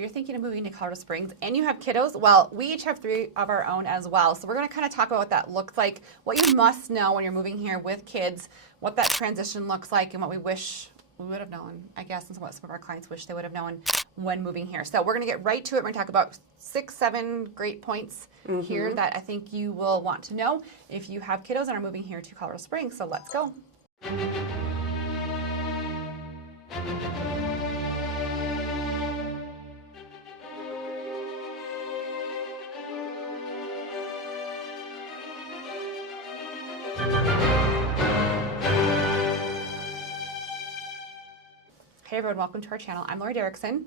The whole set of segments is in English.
So you're thinking of moving to Colorado Springs and you have kiddos. Well, we each have 3 of our own as well. So we're going to kind of talk about what that looks like, what you must know when you're moving here with kids, what that transition looks like, and what we wish we would have known, I guess, and what some of our clients wish they would have known when moving here. So we're going to get right to it. We're going to talk about 6, 7 great points here that I think you will want to know if you have kiddos and are moving here to Colorado Springs. So let's go. Hey everyone, welcome to our channel. I'm Lori Derrickson.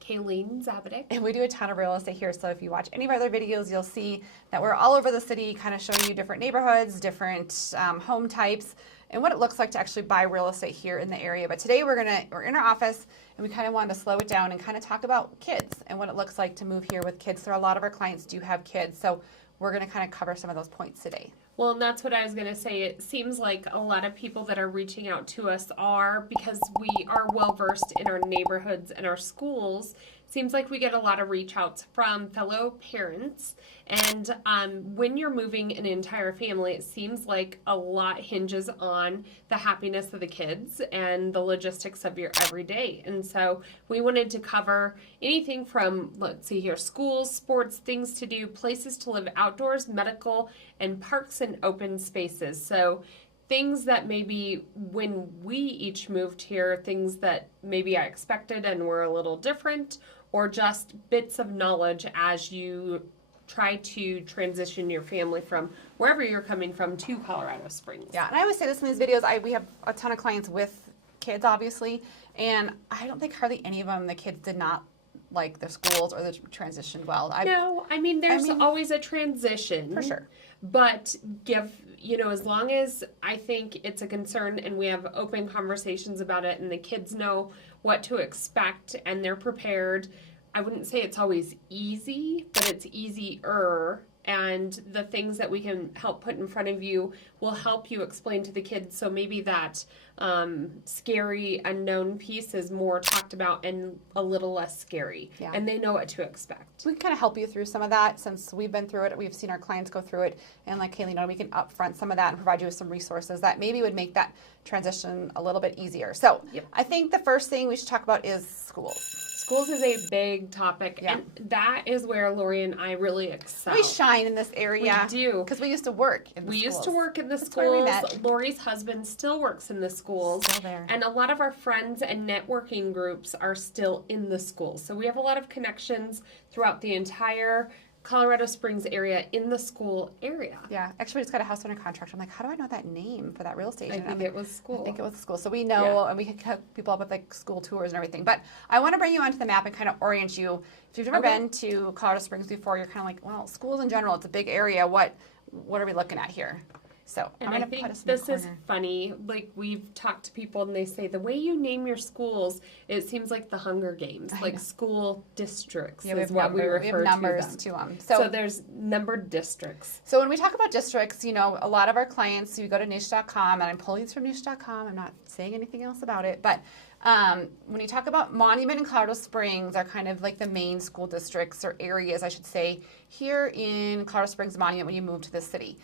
Kayleen Zabadick. And we do a ton of real estate here, so if you watch any of our other videos, you'll see that we're all over the city, kind of showing you different neighborhoods, different home types, and what it looks like to actually buy real estate here in the area. But today we're in our office, and we kind of wanted to slow it down and kind of talk about kids and what it looks like to move here with kids. So a lot of our clients do have kids, so we're going to kind of cover some of those points today. Well, and that's what I was going to say. It seems like a lot of people that are reaching out to us are, because we are well-versed in our neighborhoods and our schools, seems like we get a lot of reach outs from fellow parents. And when you're moving an entire family, it seems like a lot hinges on the happiness of the kids and the logistics of your everyday. And so we wanted to cover anything from, let's see here, schools, sports, things to do, places to live outdoors, medical, and parks and open spaces. So things that maybe when we each moved here, things that maybe I expected and were a little different, or just bits of knowledge as you try to transition your family from wherever you're coming from to Colorado Springs. Yeah, and I always say this in these videos, we have a ton of clients with kids, obviously, and I don't think hardly any of them, the kids did not like the schools or the transition well. There's always a transition. For sure. But as long as I think it's a concern and we have open conversations about it and the kids know what to expect and they're prepared, I wouldn't say it's always easy, but it's easier. And the things that we can help put in front of you will help you explain to the kids. So maybe that scary unknown piece is more talked about and a little less scary. Yeah. And they know what to expect. We can kind of help you through some of that since we've been through it. We've seen our clients go through it. And like Kayleen, we can upfront some of that and provide you with some resources that maybe would make that transition a little bit easier. So I think the first thing we should talk about is schools. Schools is a big topic, and that is where Lori and I really excel. We shine in this area. We do. Because we used to work in the schools. We used to work in the That's where we schools. met. Lori's husband still works in the schools. Still there. And a lot of our friends and networking groups are still in the schools. So we have a lot of connections throughout the entire Colorado Springs area in the school area. Yeah, actually we just got a house under contract. I'm like, how do I know that name for that real estate agent? I think it was school. I think it was school. So we know, and we can hook people up with like school tours and everything. But I want to bring you onto the map and kind of orient you. If you've never been to Colorado Springs before, you're kind of like, well, schools in general, it's a big area. What are we looking at here? So and I think this is funny. Like we've talked to people and they say the way you name your schools, it seems like the Hunger Games, like school districts is what we refer to them. We have numbers to them. So there's numbered districts. So when we talk about districts, a lot of our clients, you go to niche.com, and I'm pulling these from niche.com. I'm not saying anything else about it, but when you talk about Monument and Colorado Springs are kind of like the main school districts or areas, I should say, here in Colorado Springs Monument when you move to the city.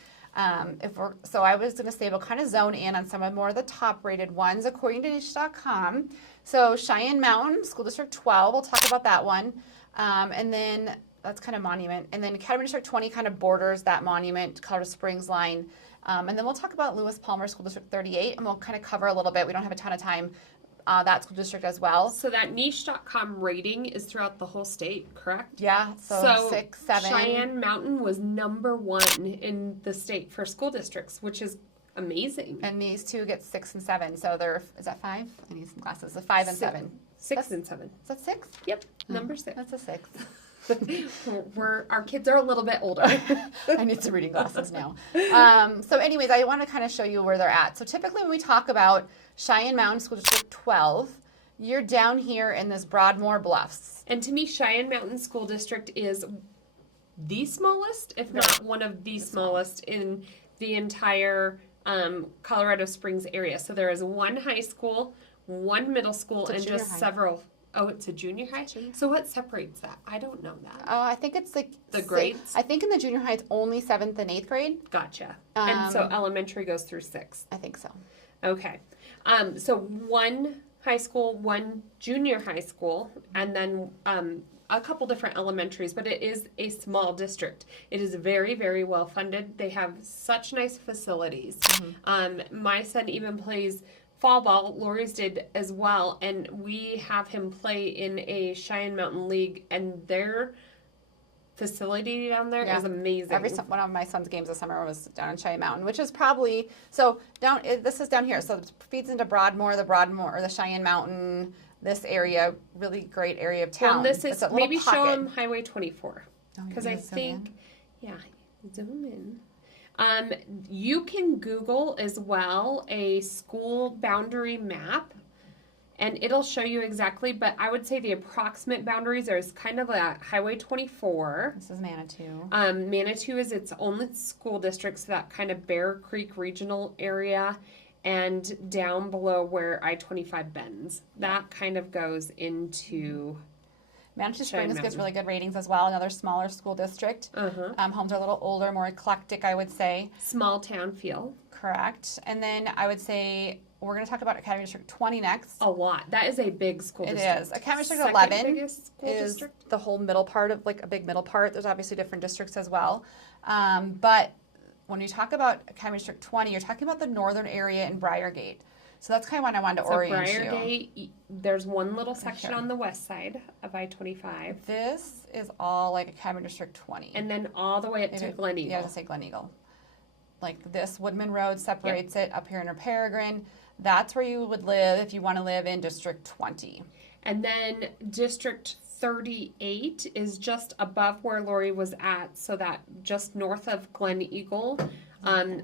So I was going to say we'll kind of zone in on some of more of the top rated ones according to niche.com. So Cheyenne Mountain, School District 12, we'll talk about that one. And then that's kind of Monument. And then Academy District 20 kind of borders that Monument, Colorado Springs line. And then we'll talk about Lewis Palmer School District 38, and we'll kind of cover a little bit. We don't have a ton of time. That school district as well. So that niche.com rating is throughout the whole state, correct? Yeah, so 6, 7. Cheyenne Mountain was #1 in the state for school districts, which is amazing. And these two get 6 and 7. So is that 5? I need some glasses. So 5 and 7. 6 and 7. Is that 6? Yep, number 6. That's a 6. Our kids are a little bit older. I need some reading glasses now. So anyways, I want to kind of show you where they're at. So typically when we talk about Cheyenne Mountain School District 12, you're down here in this Broadmoor Bluffs. And to me, Cheyenne Mountain School District is the smallest, if not one of the smallest in the entire Colorado Springs area. So there is one high school, one middle school, and just several Oh, it's a junior high? So what separates that? I don't know that. I think it's like The grades? I think in the junior high it's only 7th and 8th grade. Gotcha. And so elementary goes through 6th. I think so. Okay. So one high school, one junior high school, and then a couple different elementaries, but it is a small district. It is very, very well funded. They have such nice facilities. My son even plays fall ball. Lori's did as well, and we have him play in a Cheyenne Mountain League, and their facility down there is amazing. One of my son's games this summer was down in Cheyenne Mountain, which is probably this is down here, so it feeds into Broadmoor, the Cheyenne Mountain, this area, really great area of town. Well, this is maybe pocket. show him Highway 24 because I think zoom in. You can Google as well a school boundary map, and it'll show you exactly, but I would say the approximate boundaries are kind of like Highway 24. This is Manitou. Manitou is its own school district, so that kind of Bear Creek regional area, and down below where I-25 bends. That kind of goes into... Manitou Springs gets really good ratings as well. Another smaller school district. Homes are a little older, more eclectic, I would say. Small town feel. Correct. And then I would say we're going to talk about Academy District 20 next. A lot. That is a big school district. It is. Academy District 11 biggest school is district. the whole middle part of, like a big middle part. There's obviously different districts as well. But when you talk about Academy District 20, you're talking about the northern area in Briargate. So that's kind of what I wanted to orient you. Briargate, there's one little section on the west side of I-25. This is all like Academy District 20. And then all the way up to Glen Eagle. Yeah, I was going to say Glen Eagle. Like this Woodman Road separates it up here in Peregrine. That's where you would live if you want to live in District 20. And then District 38 is just above where Lori was at, so that just north of Glen Eagle,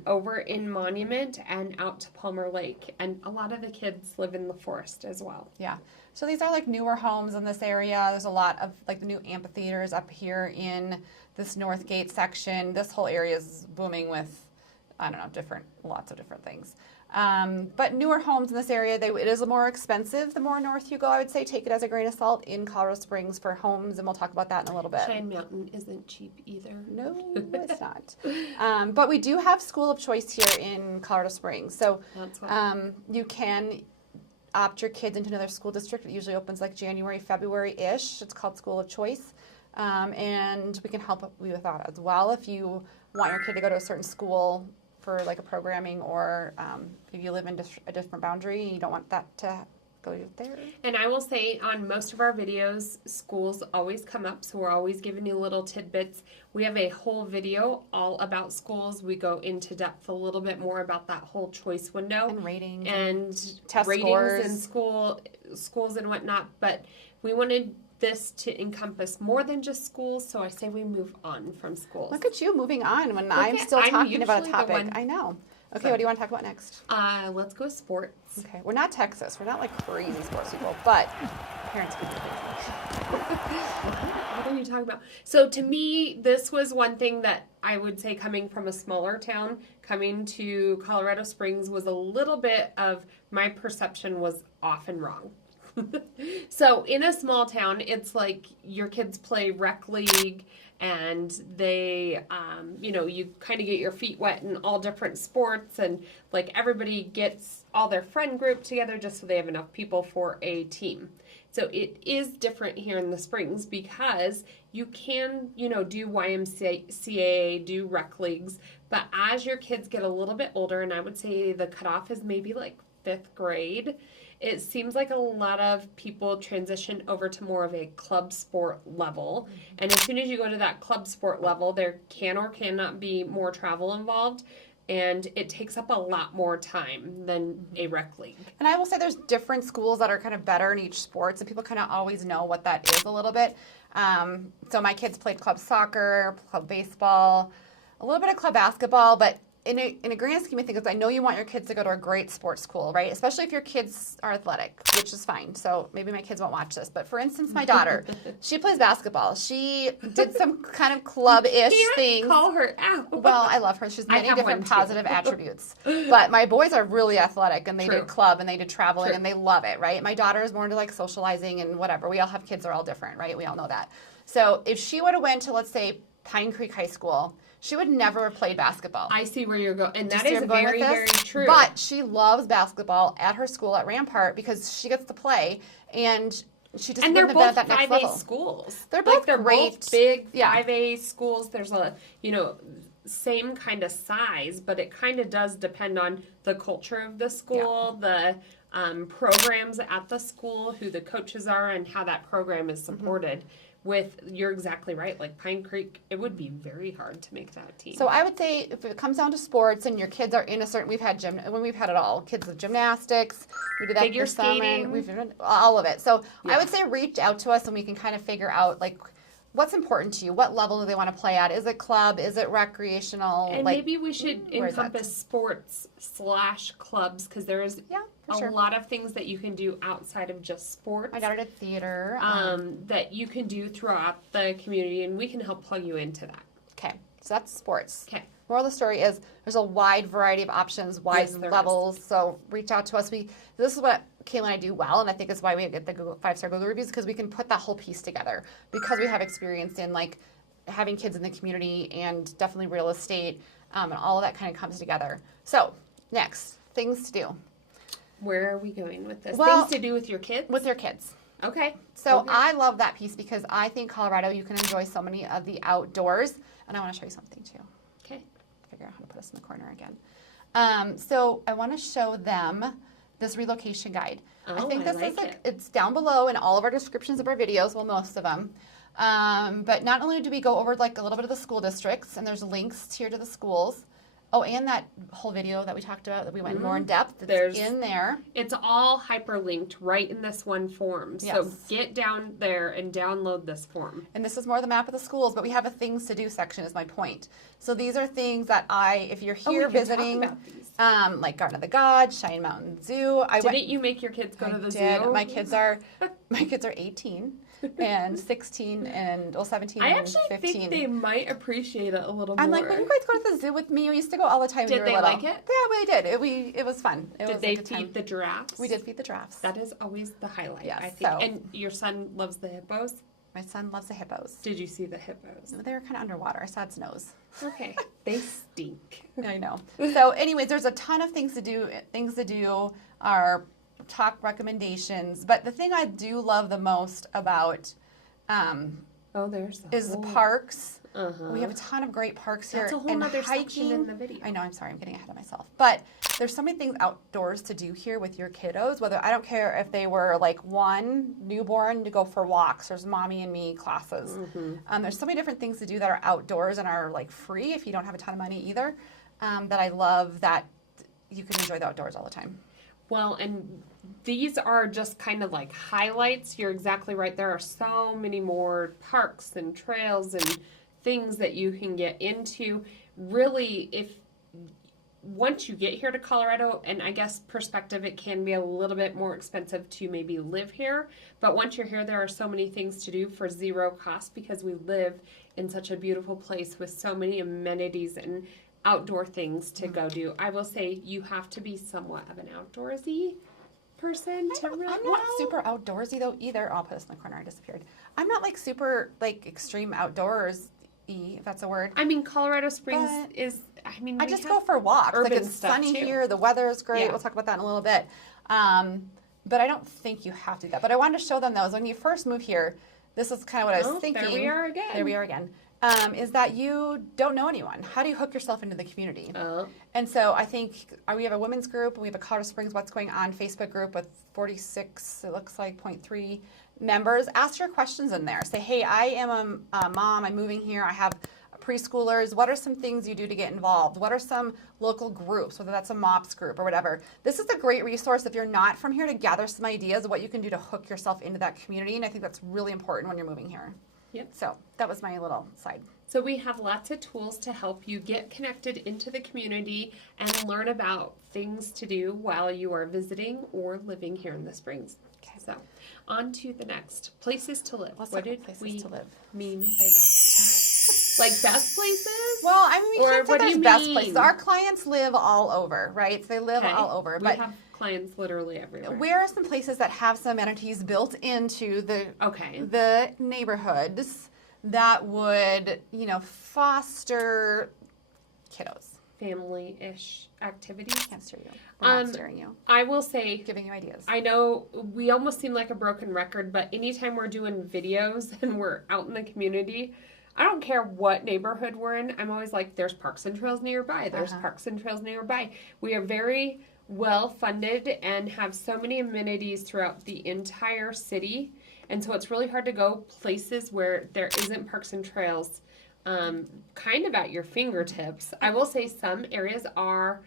over in Monument and out to Palmer Lake. And a lot of the kids live in the forest as well. Yeah. So these are like newer homes in this area. There's a lot of like the new amphitheaters up here in this North Gate section. This whole area is booming with, lots of different things. But newer homes in this area, it is more expensive the more north you go, I would say. Take it as a grain of salt in Colorado Springs for homes, and we'll talk about that in a little bit. Cheyenne Mountain isn't cheap either. No, it's not. But we do have school of choice here in Colorado Springs. So you can opt your kids into another school district. It usually opens like January, February-ish. It's called School of Choice. And we can help you with that as well if you want your kid to go to a certain school for like a programming, or if you live in a different boundary and you don't want that to go there. And I will say on most of our videos, schools always come up, so we're always giving you little tidbits. We have a whole video all about schools. We go into depth a little bit more about that whole choice window. And ratings. And test ratings scores. And schools and whatnot. But we wanted this to encompass more than just schools, so I say we move on from schools. Look at you moving on when I'm still talking about a topic. I know. Okay, what do you want to talk about next? Let's go sports. Okay, we're not Texas. We're not like crazy sports people, but parents can do What are you talking about? So to me, this was one thing that I would say, coming from a smaller town, coming to Colorado Springs was a little bit of my perception was often wrong. So in a small town, it's like your kids play rec league and they, you kind of get your feet wet in all different sports, and like everybody gets all their friend group together just so they have enough people for a team. So it is different here in the Springs because you can, do YMCA, do rec leagues, but as your kids get a little bit older, and I would say the cutoff is maybe like 5th grade, it seems like a lot of people transition over to more of a club sport level. And as soon as you go to that club sport level, there can or cannot be more travel involved. And it takes up a lot more time than a rec league. And I will say there's different schools that are kind of better in each sport, so people kind of always know what that is a little bit. So my kids played club soccer, club baseball, a little bit of club basketball, but in a grand scheme of things, I know you want your kids to go to a great sports school, right? Especially if your kids are athletic, which is fine. So maybe my kids won't watch this. But for instance, my daughter, she plays basketball. She did some kind of club-ish things. Call her out. Well, I love her. She's many different one, too. positive attributes. But my boys are really athletic, and they True. did club, and they did traveling, True. and they love it, right? My daughter is more into like socializing and whatever. We all have kids that are all different, right? We all know that. So if she would have went to, let's say, Pine Creek High School, she would never have played basketball. I see where you're going. And Do you that see is where I'm going very, with this? very true. But she loves basketball at her school at Rampart because she gets to play, and she just and wouldn't they're have been at both that next 5A level. schools. They're both they're great. both big Yeah. 5A schools. There's a, same kind of size, but it kind of does depend on the culture of the school, the programs at the school, who the coaches are, and how that program is supported. You're exactly right. Like Pine Creek, it would be very hard to make that team. So I would say if it comes down to sports and your kids are in a certain, we've had it all. Kids with gymnastics, we did that Figure this summer. skating. We've done all of it. So Yeah. I would say reach out to us and we can kind of figure out like what's important to you. What level do they want to play at? Is it club? Is it recreational? and like, maybe we should where is that? encompass sports/clubs, because there is Yeah, for a sure. lot of things that you can do outside of just sports. My daughter did theater. That you can do throughout the community, and we can help plug you into that. Okay, so that's sports. Okay. Moral of the story is there's a wide variety of options, wide Yes, there levels. So reach out to us. This is what Kayla and I do well, and I think it's why we get the 5-star Google reviews, because we can put that whole piece together because we have experience in like having kids in the community and definitely real estate, and all of that kind of comes together. So next, things to do Where are we going with this? Well, Things to do with your kids? with your kids. Okay. So Okay. I love that piece because I think Colorado, you can enjoy so many of the outdoors, and I want to show you something too. Okay. Figure out how to put us in the corner again. So I want to show them this relocation guide. I Oh, think I this like is like it. it's down below in all of our descriptions of our videos, well, most of them. But not only do we go over like a little bit of the school districts, and there's links here to the schools. Oh, and that whole video that we talked about that we went more in depth, it's There's- in there. It's all hyperlinked right in this one form. So Yes. get down there and download this form. And this is more the map of the schools, but we have a things to do section is my point. So these are things that if you're here we can talk visiting, about these. like Garden of the Gods, Cheyenne Mountain Zoo. Didn't you make your kids go to the did. zoo? My kids are 18 and 16 and 17 I and actually 15. think they might appreciate it a little more. I'm like, will you guys go to the zoo with me? We used to go all the time when Did we were they little. like it? Yeah, we did. It was fun. It Did was they a good time. feed the giraffes? We did feed the giraffes. That is always the highlight, Yes, I think. so- And your son loves the hippos? My son loves the hippos. Did you see the hippos? They were kind of underwater. I saw its nose. Okay. They stink. I know. So, anyways, there's a ton of things to do. Things to do are talk recommendations. But the thing I do love the most about Oh, there's the is the whole- parks. Uh-huh. We have a ton of great parks here. That's a whole and nother hiking. section in the video. I know, I'm sorry, I'm getting ahead of myself. But there's so many things outdoors to do here with your kiddos, whether I don't care if they were like one newborn to go for walks. There's mommy and me classes. There's so many different things to do that are outdoors and are like free if you don't have a ton of money either. That I love that you can enjoy the outdoors all the time. Well, and these are just kind of like highlights. You're exactly right. There are so many more parks and trails and things that you can get into. Really, once you get here to Colorado, and I guess perspective, it can be a little bit more expensive to maybe live here. But once you're here, there are so many things to do for zero cost because we live in such a beautiful place with so many amenities and outdoor things to go do. I will say you have to be somewhat of an outdoorsy person to really. I'm not super outdoorsy though either. I'll put this in the corner. I disappeared. I'm not like super like extreme outdoors-y, if that's a word. I mean, Colorado Springs But is. I mean, I we just have go for walks. Like urban it's stuff, sunny too. here. The weather is great. Yeah. We'll talk about that in a little bit. But I don't think you have to do that. But I wanted to show them those. When you first move here, this is kind of what I was thinking. There we are again. There we are again. Is that you don't know anyone. How do you hook yourself into the community? Oh. And so I think we have a women's group. We have a Colorado Springs What's Going On Facebook group with 46, it looks like 0.3 members. Ask your questions in there. Say, hey, I am a mom. I'm moving here. I have preschoolers. What are some things you do to get involved? What are some local groups, whether that's a MOPS group or whatever? This is a great resource if you're not from here to gather some ideas of what you can do to hook yourself into that community. And I think that's really important when you're moving here. Yep. So that was my little side. So we have lots of tools to help you get connected into the community and learn about things to do while you are visiting or living here in the Springs. Okay. So on to the next. Places to live. Let's What talk about did places we to live. mean by that? Like best places? Well, I mean, we Or can't say what do there's you best mean? places. Our clients live all over, right? So they live Okay. all over. We But have clients literally everywhere. where are some places that have some amenities built into Okay. the neighborhoods that would, foster kiddos? Family-ish activities. Can't steer you. I'm not Um, steering you. I will say, Giving you ideas. I know we almost seem like a broken record, but anytime we're doing videos and we're out in the community, I don't care what neighborhood we're in. I'm always like, there's parks and trails nearby. There's parks and trails nearby. We are very well funded and have so many amenities throughout the entire city. And so it's really hard to go places where there isn't parks and trails kind of at your fingertips. I will say some areas are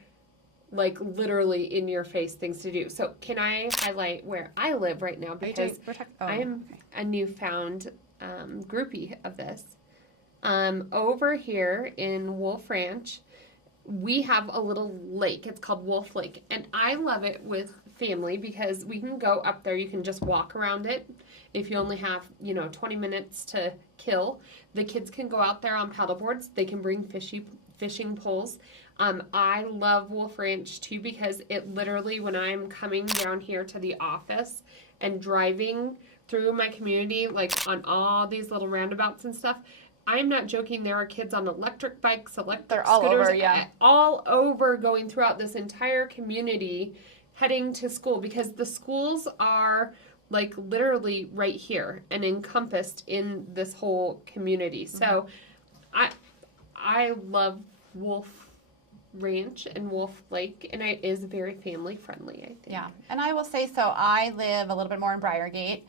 like literally in your face things to do. So can I highlight where I live right now because I am a newfound groupie of this. Over here in Wolf Ranch, we have a little lake. It's called Wolf Lake. And I love it with family because we can go up there. You can just walk around it. If you only have, 20 minutes to kill, the kids can go out there on paddle boards. They can bring fishing poles. I love Wolf Ranch too because it literally, when I'm coming down here to the office and driving through my community, like on all these little roundabouts and stuff, I'm not joking. There are kids on electric bikes, They're all scooters, over, yeah. all over going throughout this entire community heading to school because the schools are like literally right here and encompassed in this whole community. So I love Wolf Ranch and Wolf Lake, and it is very family friendly, I think. Yeah, and I will say so. I live a little bit more in Briargate,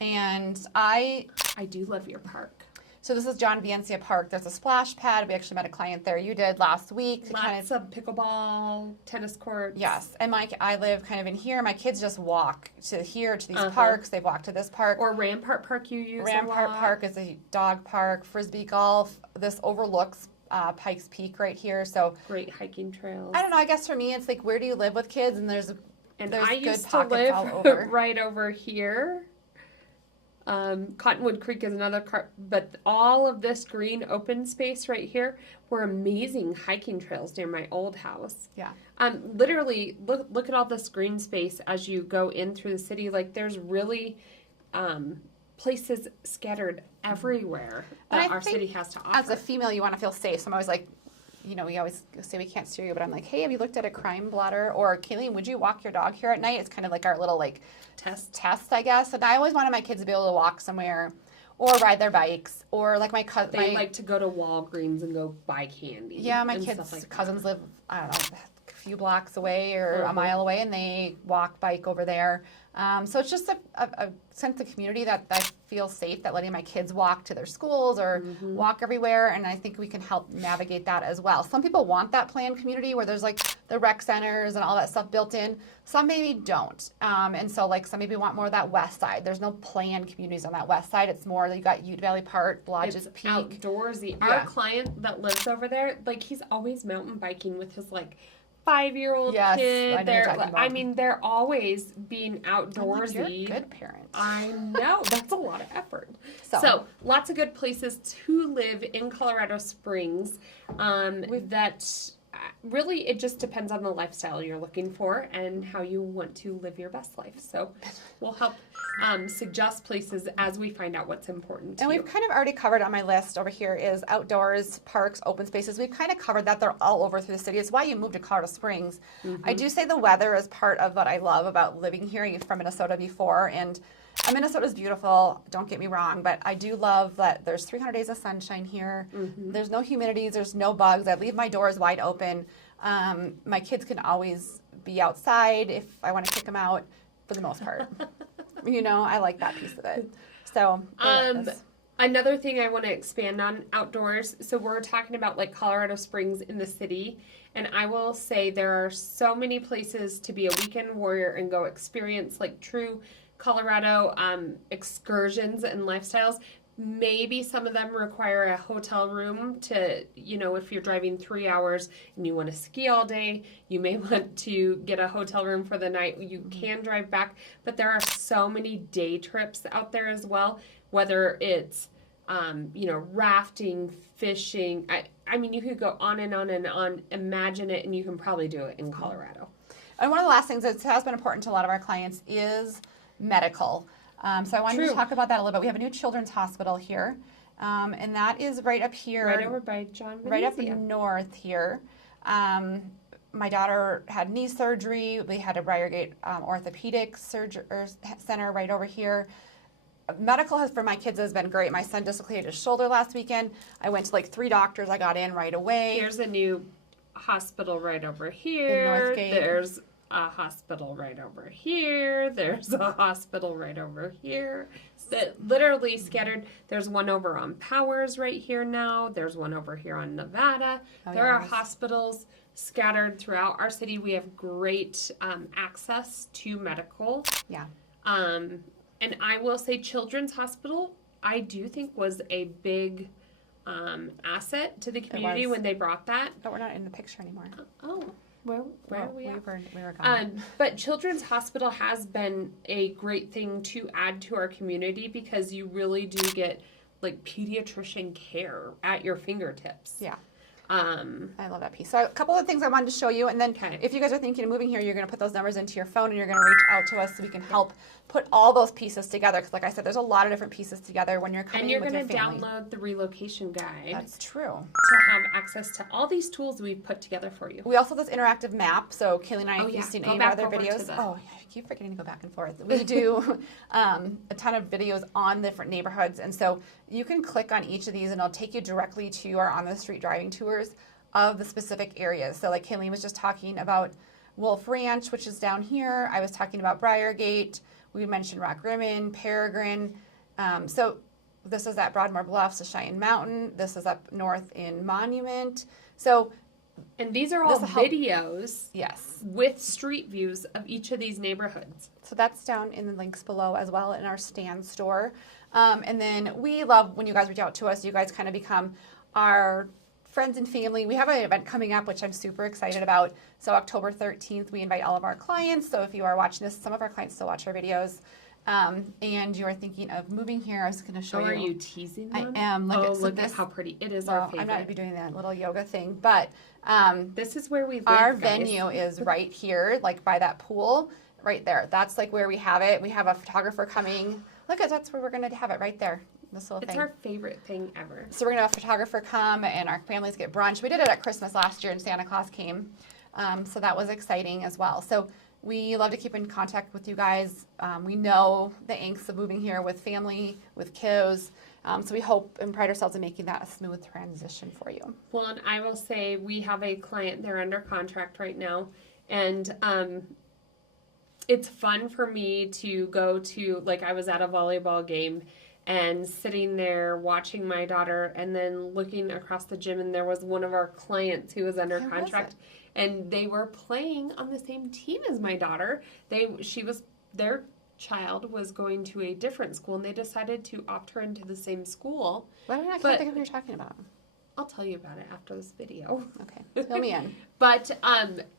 and I do love your park. So this is John Viencia Park. There's a splash pad. We actually met a client there. You did last week. Lots of pickleball, tennis courts. Yes, and I live kind of in here. My kids just walk to here, to these parks. They walk to this park. Or Rampart Park you use Rampart Park is a dog park. Frisbee golf. This overlooks Pikes Peak right here. So great hiking trails. I don't know. I guess for me, it's like, where do you live with kids? And there's I good used to pockets live all over. right over here. Cottonwood Creek is another but all of this green open space right here were amazing hiking trails near my old house. Yeah. Literally, look at all this green space as you go in through the city. Like, there's really places scattered everywhere that our city has to offer. As a female, you want to feel safe. So I'm always like, we always say we can't steer you, but I'm like, hey, have you looked at a crime blotter? Or, Kayleen, would you walk your dog here at night? It's kind of like our little, test, I guess. And I always wanted my kids to be able to walk somewhere or ride their bikes. Or, like, my cousin. They like to go to Walgreens and go buy candy. Yeah, my kids' cousins live, I don't know, a few blocks away or a mile away, and they walk, bike over there. So it's just a sense of community that I feel safe, that letting my kids walk to their schools or walk everywhere, and I think we can help navigate that as well. Some people want that planned community where there's like the rec centers and all that stuff built in. Some maybe don't. And so some maybe want more of that west side. There's no planned communities on that west side. It's more, you got Ute Valley Park, Lodges Peak. Outdoorsy. Yeah. Our client that lives over there, he's always mountain biking with his 5-year-old Yes, kid. I know you're talking about. They're always being outdoorsy. You're a good parent. I know. That's a lot of effort. So lots of good places to live in Colorado Springs. Really, it just depends on the lifestyle you're looking for and how you want to live your best life. So we'll help suggest places as we find out what's important to you. And we've kind of already covered on my list over here is outdoors, parks, open spaces. We've kind of covered that. They're all over through the city. It's why you moved to Colorado Springs. I do say the weather is part of what I love about living here. You're from Minnesota before, and Minnesota's beautiful, don't get me wrong, but I do love that there's 300 days of sunshine here. There's no humidities, there's no bugs. I leave my doors wide open. My kids can always be outside if I want to kick them out, for the most part. I like that piece of it. So, another thing I want to expand on outdoors. So we're talking about Colorado Springs in the city, and I will say there are so many places to be a weekend warrior and go experience true Colorado excursions and lifestyles. Maybe some of them require a hotel room to, if you're driving 3 hours and you want to ski all day, you may want to get a hotel room for the night. You can drive back, but there are so many day trips out there as well, whether it's, rafting, fishing. I mean, you could go on and on and on. Imagine it, and you can probably do it in Colorado. And one of the last things that has been important to a lot of our clients is medical. So I wanted to talk about that a little bit. We have a new children's hospital here, and that is right up here. Right over by John Venezia. Right up north here. My daughter had knee surgery. We had a Briargate orthopedic center right over here. Medical for my kids has been great. My son dislocated his shoulder last weekend. I went to like 3 doctors. I got in right away. Here's a new hospital right over here. There's a hospital right over here. There's a hospital right over here. Literally scattered. There's one over on Powers right here now. There's one over here on Nevada. There are hospitals scattered throughout our city. We have great access to medical. Yeah. And I will say Children's Hospital, I do think was a big asset to the community when they brought that. But we're not in the picture anymore. Where are we at? We were gone. But Children's Hospital has been a great thing to add to our community because you really do get like pediatrician care at your fingertips. Yeah. I love that piece. So a couple of things I wanted to show you, and then if you guys are thinking of moving here, you're going to put those numbers into your phone and you're going to reach out to us so we can help put all those pieces together. Because like I said, there's a lot of different pieces together when you're coming with your family. And you're going to download the relocation guide. That's true. To have access to all these tools we've put together for you. We also have this interactive map. So Kaylee and I, if you've seen any of our other videos. I keep forgetting to go back and forth. We do a ton of videos on different neighborhoods. And so you can click on each of these and it'll take you directly to our on-the-street driving tours of the specific areas. So like Kaylee was just talking about Wolf Ranch, which is down here. I was talking about Briargate. We mentioned Rock Rimmon, Peregrine. So this is at Broadmoor Bluffs, the Cheyenne Mountain. This is up north in Monument. So, and these are all videos, yes, with street views of each of these neighborhoods. So that's down in the links below as well in our stand store. And then we love when you guys reach out to us. You guys kind of become our friends and family. We have an event coming up, which I'm super excited about. So October 13th, we invite all of our clients. So if you are watching this, some of our clients still watch our videos. And you are thinking of moving here, I was going to show you. Are you teasing them? I am. Look at how pretty. It is our favorite. I'm not going to be doing that little yoga thing, but this is where we live, our guys. venue is right here, like by that pool, right there. That's like where we have it. We have a photographer coming. Look, that's where we're going to have it, right there. This little thing. It's our favorite thing ever. So we're going to have a photographer come and our families get brunch. We did it at Christmas last year and Santa Claus came. So that was exciting as well. So we love to keep in contact with you guys. We know the angst of moving here with family, with kiddos. So we hope and pride ourselves in making that a smooth transition for you. Well, and I will say we have a client, they're under contract right now. And it's fun for me to go to, like I was at a volleyball game and sitting there watching my daughter and then looking across the gym, and there was one of our clients who was under contract, and they were playing on the same team as my daughter. Their child was going to a different school, and they decided to opt her into the same school. I can't think of who you're talking about. I'll tell you about it after this video. Okay, fill me in. But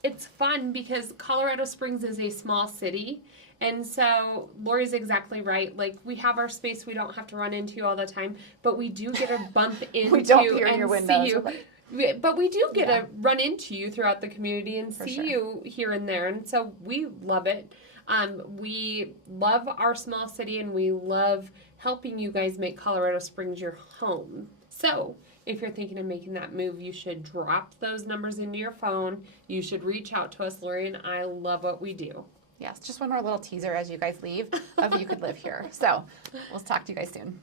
it's fun because Colorado Springs is a small city. And so Lori's exactly right. Like, we have our space we don't have to run into all the time, but we do get to bump into we don't peer in your windows, see you. But we do get to run into you throughout the community and see you here and there. And so we love it. We love our small city, and we love helping you guys make Colorado Springs your home. So if you're thinking of making that move, you should drop those numbers into your phone. You should reach out to us. Lori and I love what we do. Yes, just one more little teaser as you guys leave of you could live here. So we'll talk to you guys soon.